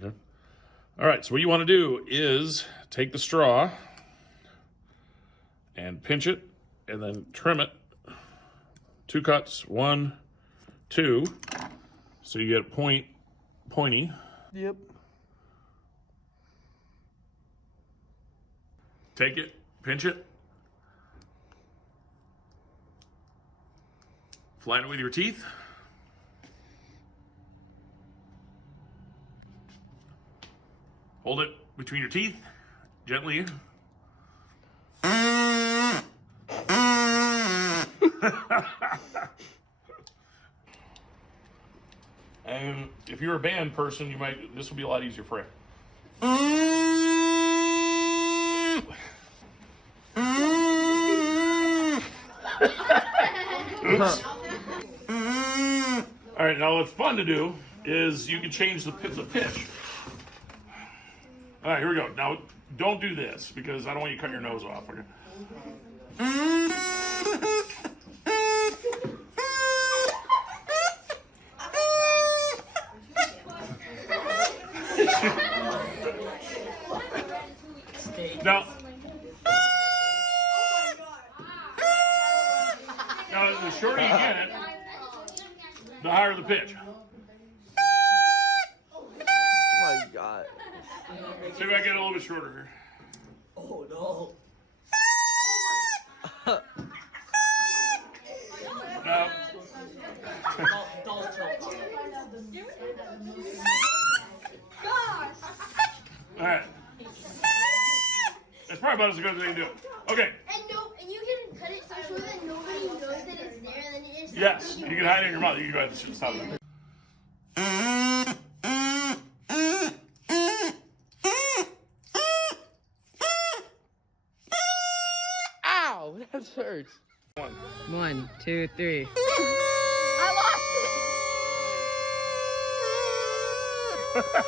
Okay. All right, so what you want to do is take the straw and pinch it and then trim it. 2 cuts, 1, 2. So you get pointy. Yep. Take it, pinch it. Flatten it with your teeth. Hold it between your teeth, gently. And if you're a band person, this will be a lot easier for you. Oops. All right, now what's fun to do is you can change the pitch. All right, here we go. Now, don't do this because I don't want you to cut your nose off. Okay? Now, the shorter you get it, the higher the pitch. Oh my god. See if I get it a little bit shorter here. Oh no. Now, all right. That's probably about as good as they can do. Okay. And you can cut it so short that nobody knows that it's there, and then it is. Yes, you can hide it in your mouth. You can go ahead and stop it. Ow, that hurts. 1, 2, 3. I lost it.